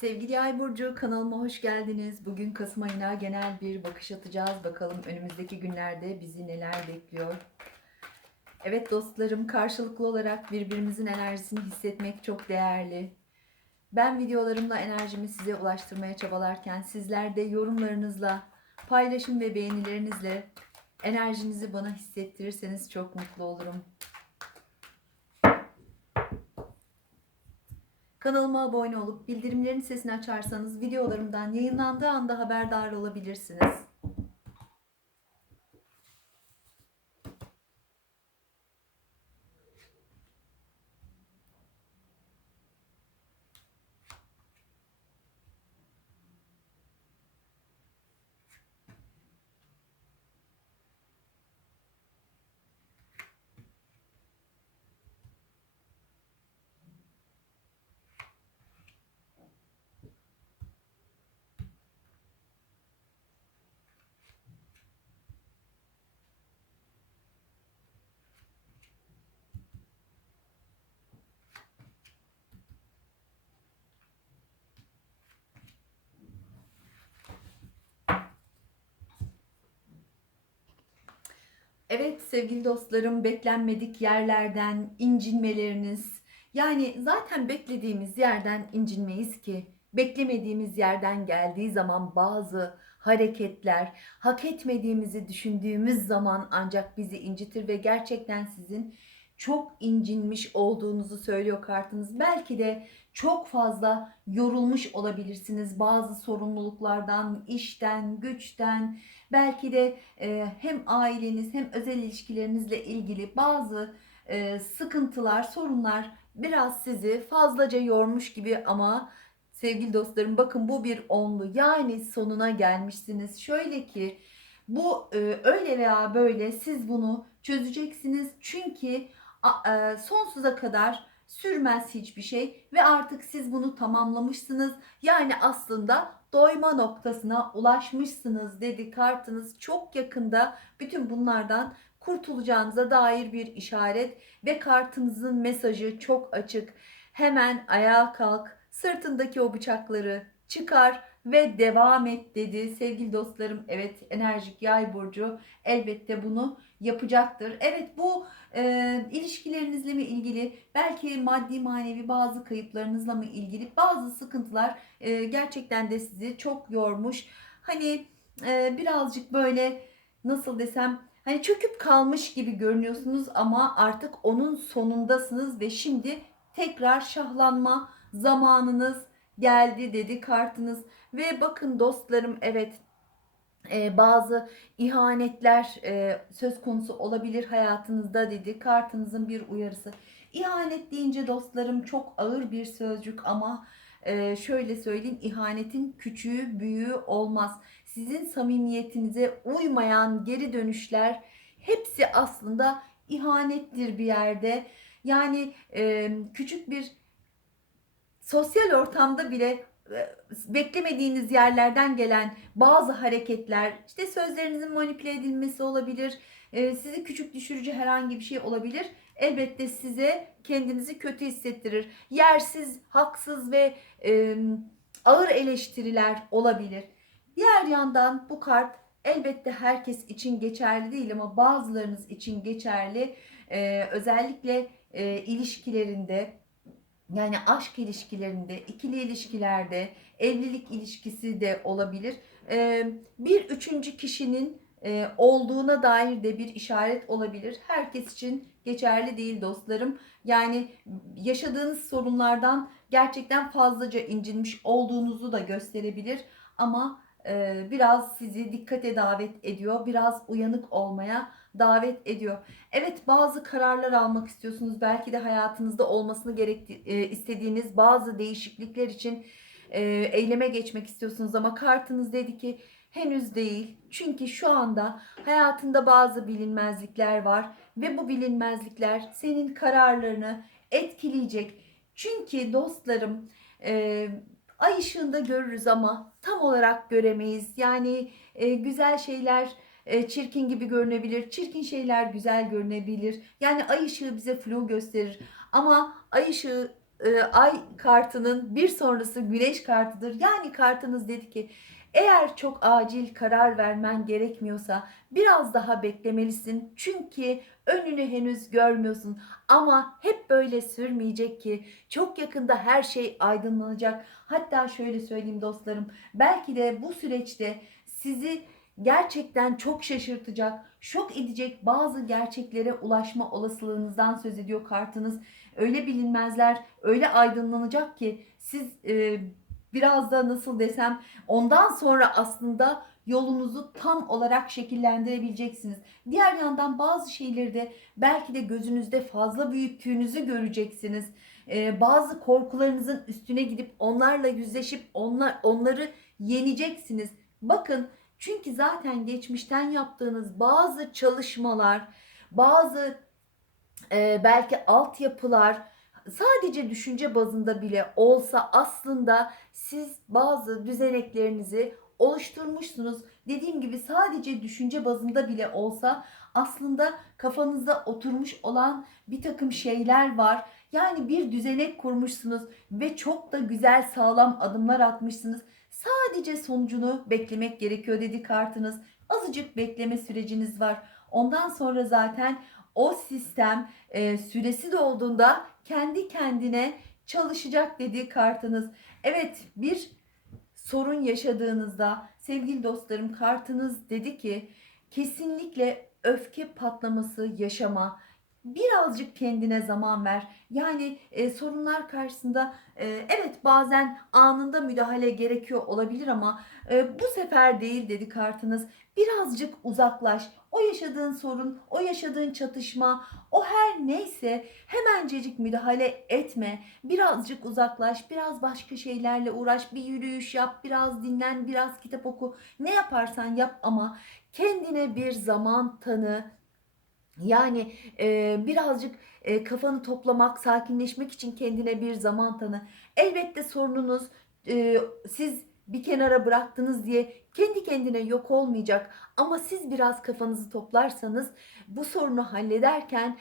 Sevgili Yay burcu kanalıma hoş geldiniz. Bugün Kasım ayına genel bir bakış atacağız. Bakalım önümüzdeki günlerde bizi neler bekliyor. Evet dostlarım karşılıklı olarak birbirimizin enerjisini hissetmek çok değerli. Ben videolarımla enerjimi size ulaştırmaya çabalarken sizler de yorumlarınızla, paylaşım ve beğenilerinizle enerjinizi bana hissettirirseniz çok mutlu olurum. Kanalıma abone olup bildirimlerin sesini açarsanız videolarımdan yayınlandığı anda haberdar olabilirsiniz. Evet sevgili dostlarım beklenmedik yerlerden incinmeleriniz yani zaten beklediğimiz yerden incinmeyiz ki beklemediğimiz yerden geldiği zaman bazı hareketler hak etmediğimizi düşündüğümüz zaman ancak bizi incitir ve gerçekten sizin çok incinmiş olduğunuzu söylüyor kartınız. Belki de çok fazla yorulmuş olabilirsiniz bazı sorumluluklardan, işten, güçten, belki de e, hem aileniz hem özel ilişkilerinizle ilgili bazı e, sıkıntılar, sorunlar biraz sizi fazlaca yormuş gibi ama sevgili dostlarım bakın bu bir onlu yani sonuna gelmişsiniz. Şöyle ki bu e, öyle veya böyle siz bunu çözeceksiniz çünkü a, e, sonsuza kadar sürmez hiçbir şey ve artık siz bunu tamamlamışsınız. Yani aslında doyma noktasına ulaşmışsınız dedi kartınız. Çok yakında bütün bunlardan kurtulacağınıza dair bir işaret ve kartınızın mesajı çok açık. Hemen ayağa kalk, sırtındaki o bıçakları çıkar ve devam et dedi. Sevgili dostlarım evet enerjik yay burcu elbette bunu yapacaktır. Evet bu e, ilişkilerinizle mi ilgili belki maddi manevi bazı kayıplarınızla mı ilgili bazı sıkıntılar e, gerçekten de sizi çok yormuş. Hani e, birazcık böyle nasıl desem hani çöküp kalmış gibi görünüyorsunuz ama artık onun sonundasınız ve şimdi tekrar şahlanma zamanınız geldi dedi kartınız ve bakın dostlarım evet e, bazı ihanetler e, söz konusu olabilir hayatınızda dedi. Kartınızın bir uyarısı. İhanet deyince dostlarım çok ağır bir sözcük ama e, şöyle söyleyeyim ihanetin küçüğü büyüğü olmaz. Sizin samimiyetinize uymayan geri dönüşler hepsi aslında ihanettir bir yerde. Yani e, küçük bir sosyal ortamda bile beklemediğiniz yerlerden gelen bazı hareketler, işte sözlerinizin manipüle edilmesi olabilir, sizi küçük düşürücü herhangi bir şey olabilir. Elbette size kendinizi kötü hissettirir. Yersiz, haksız ve e, ağır eleştiriler olabilir. Diğer yandan bu kart elbette herkes için geçerli değil ama bazılarınız için geçerli. E, özellikle e, ilişkilerinde yani aşk ilişkilerinde, ikili ilişkilerde, evlilik ilişkisi de olabilir. Ee, bir üçüncü kişinin e, olduğuna dair de bir işaret olabilir. Herkes için geçerli değil dostlarım. Yani yaşadığınız sorunlardan gerçekten fazlaca incinmiş olduğunuzu da gösterebilir. Ama e, biraz sizi dikkate davet ediyor. Biraz uyanık olmaya davet ediyor. Evet bazı kararlar almak istiyorsunuz. Belki de hayatınızda olmasını gerekti, e, istediğiniz bazı değişiklikler için e, eyleme geçmek istiyorsunuz ama kartınız dedi ki henüz değil. Çünkü şu anda hayatında bazı bilinmezlikler var ve bu bilinmezlikler senin kararlarını etkileyecek. Çünkü dostlarım e, ay ışığında görürüz ama tam olarak göremeyiz. Yani e, güzel şeyler e, çirkin gibi görünebilir. Çirkin şeyler güzel görünebilir. Yani ay ışığı bize flu gösterir. Ama ay ışığı e, ay kartının bir sonrası güneş kartıdır. Yani kartınız dedi ki eğer çok acil karar vermen gerekmiyorsa biraz daha beklemelisin. Çünkü önünü henüz görmüyorsun. Ama hep böyle sürmeyecek ki çok yakında her şey aydınlanacak. Hatta şöyle söyleyeyim dostlarım. Belki de bu süreçte sizi gerçekten çok şaşırtacak, şok edecek bazı gerçeklere ulaşma olasılığınızdan söz ediyor kartınız. Öyle bilinmezler, öyle aydınlanacak ki siz e, biraz da nasıl desem ondan sonra aslında yolunuzu tam olarak şekillendirebileceksiniz. Diğer yandan bazı şeyleri de belki de gözünüzde fazla büyüttüğünüzü göreceksiniz. Ee, bazı korkularınızın üstüne gidip onlarla yüzleşip onlar onları yeneceksiniz. Bakın çünkü zaten geçmişten yaptığınız bazı çalışmalar, bazı e, belki altyapılar sadece düşünce bazında bile olsa aslında siz bazı düzeneklerinizi oluşturmuşsunuz. Dediğim gibi sadece düşünce bazında bile olsa aslında kafanızda oturmuş olan bir takım şeyler var. Yani bir düzenek kurmuşsunuz ve çok da güzel sağlam adımlar atmışsınız. Sadece sonucunu beklemek gerekiyor dedi kartınız. Azıcık bekleme süreciniz var. Ondan sonra zaten o sistem e, süresi dolduğunda kendi kendine çalışacak dedi kartınız. Evet bir sorun yaşadığınızda sevgili dostlarım kartınız dedi ki kesinlikle öfke patlaması yaşama. Birazcık kendine zaman ver. Yani e, sorunlar karşısında e, evet bazen anında müdahale gerekiyor olabilir ama e, bu sefer değil dedi kartınız. Birazcık uzaklaş. O yaşadığın sorun, o yaşadığın çatışma, o her neyse hemencecik müdahale etme. Birazcık uzaklaş, biraz başka şeylerle uğraş, bir yürüyüş yap, biraz dinlen, biraz kitap oku. Ne yaparsan yap ama kendine bir zaman tanı. Yani e, birazcık e, kafanı toplamak, sakinleşmek için kendine bir zaman tanı. Elbette sorununuz e, siz bir kenara bıraktınız diye kendi kendine yok olmayacak. Ama siz biraz kafanızı toplarsanız bu sorunu hallederken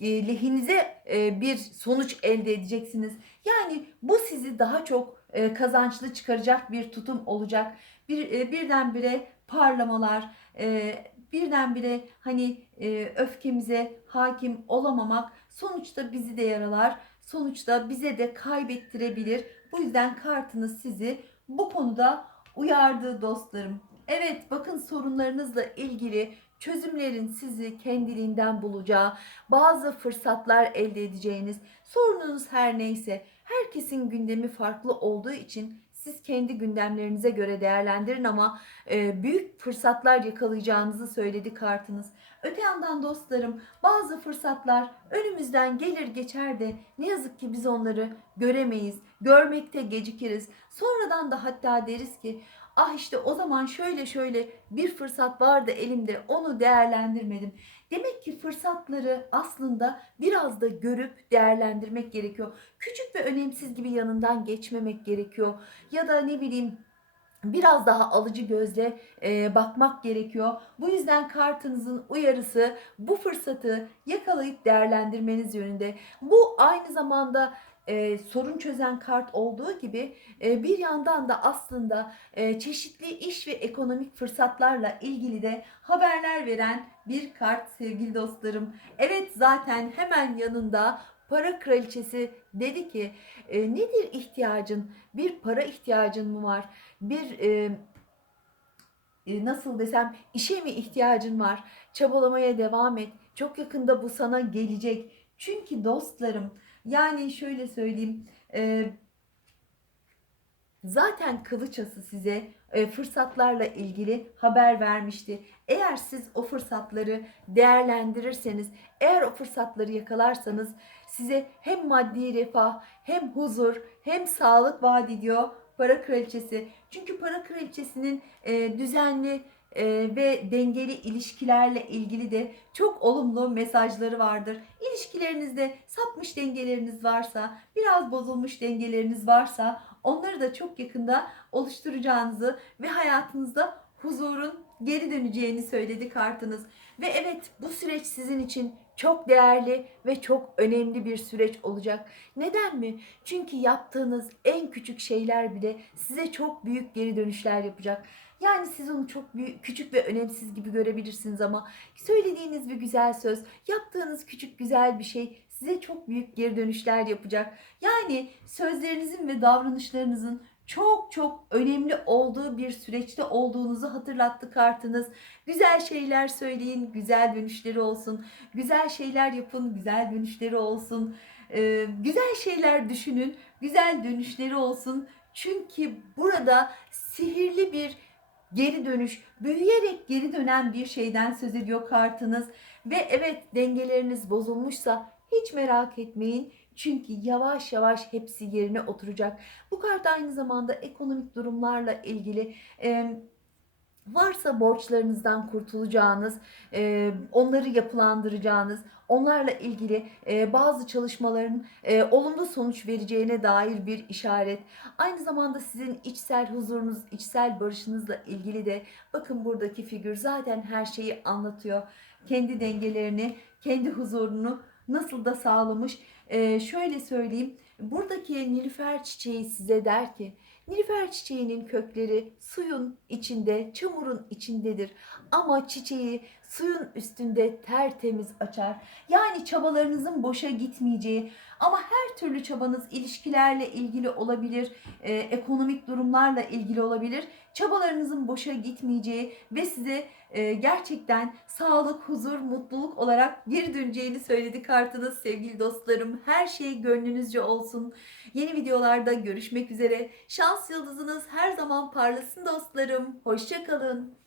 e, lehinize e, bir sonuç elde edeceksiniz. Yani bu sizi daha çok e, kazançlı çıkaracak bir tutum olacak. Bir e, birdenbire parlamalar, e, birdenbire hani e, öfkemize hakim olamamak sonuçta bizi de yaralar. Sonuçta bize de kaybettirebilir. Bu yüzden kartınız sizi bu konuda uyardı dostlarım. Evet bakın sorunlarınızla ilgili çözümlerin sizi kendiliğinden bulacağı, bazı fırsatlar elde edeceğiniz, sorununuz her neyse herkesin gündemi farklı olduğu için siz kendi gündemlerinize göre değerlendirin ama e, büyük fırsatlar yakalayacağınızı söyledi kartınız. Öte yandan dostlarım bazı fırsatlar önümüzden gelir geçer de ne yazık ki biz onları göremeyiz. Görmekte gecikiriz. Sonradan da hatta deriz ki ah işte o zaman şöyle şöyle bir fırsat vardı elimde onu değerlendirmedim. Demek ki fırsatları aslında biraz da görüp değerlendirmek gerekiyor. Küçük ve önemsiz gibi yanından geçmemek gerekiyor. Ya da ne bileyim biraz daha alıcı gözle e, bakmak gerekiyor. Bu yüzden kartınızın uyarısı bu fırsatı yakalayıp değerlendirmeniz yönünde. Bu aynı zamanda e, sorun çözen kart olduğu gibi e, bir yandan da aslında e, çeşitli iş ve ekonomik fırsatlarla ilgili de haberler veren bir kart sevgili dostlarım. Evet zaten hemen yanında para kraliçesi dedi ki e, nedir ihtiyacın? Bir para ihtiyacın mı var? Bir e, e, nasıl desem işe mi ihtiyacın var? Çabalamaya devam et. Çok yakında bu sana gelecek. Çünkü dostlarım yani şöyle söyleyeyim. E, zaten Kılıçası size e, fırsatlarla ilgili haber vermişti. Eğer siz o fırsatları değerlendirirseniz, eğer o fırsatları yakalarsanız size hem maddi refah, hem huzur, hem sağlık vaat ediyor para kraliçesi. Çünkü para kraliçesinin e, düzenli e, ve dengeli ilişkilerle ilgili de çok olumlu mesajları vardır. İlişkilerinizde sapmış dengeleriniz varsa, biraz bozulmuş dengeleriniz varsa onları da çok yakında oluşturacağınızı ve hayatınızda huzurun geri döneceğini söyledi kartınız. Ve evet bu süreç sizin için çok değerli ve çok önemli bir süreç olacak. Neden mi? Çünkü yaptığınız en küçük şeyler bile size çok büyük geri dönüşler yapacak. Yani siz onu çok büyük, küçük ve önemsiz gibi görebilirsiniz ama söylediğiniz bir güzel söz, yaptığınız küçük güzel bir şey size çok büyük geri dönüşler yapacak. Yani sözlerinizin ve davranışlarınızın çok çok önemli olduğu bir süreçte olduğunuzu hatırlattı kartınız. Güzel şeyler söyleyin, güzel dönüşleri olsun. Güzel şeyler yapın, güzel dönüşleri olsun. Ee, güzel şeyler düşünün, güzel dönüşleri olsun. Çünkü burada sihirli bir geri dönüş, büyüyerek geri dönen bir şeyden söz ediyor kartınız. Ve evet dengeleriniz bozulmuşsa hiç merak etmeyin. Çünkü yavaş yavaş hepsi yerine oturacak. Bu kart aynı zamanda ekonomik durumlarla ilgili e, varsa borçlarınızdan kurtulacağınız, e, onları yapılandıracağınız, onlarla ilgili e, bazı çalışmaların e, olumlu sonuç vereceğine dair bir işaret. Aynı zamanda sizin içsel huzurunuz, içsel barışınızla ilgili de bakın buradaki figür zaten her şeyi anlatıyor. Kendi dengelerini, kendi huzurunu nasıl da sağlamış. Şöyle söyleyeyim. Buradaki nilüfer çiçeği size der ki Nilüfer çiçeğinin kökleri suyun içinde, çamurun içindedir. Ama çiçeği suyun üstünde tertemiz açar. Yani çabalarınızın boşa gitmeyeceği ama her türlü çabanız ilişkilerle ilgili olabilir, e, ekonomik durumlarla ilgili olabilir. Çabalarınızın boşa gitmeyeceği ve size e, gerçekten sağlık, huzur, mutluluk olarak geri döneceğini söyledi kartınız sevgili dostlarım. Her şey gönlünüzce olsun. Yeni videolarda görüşmek üzere. Şans yıldızınız her zaman parlasın dostlarım. Hoşçakalın.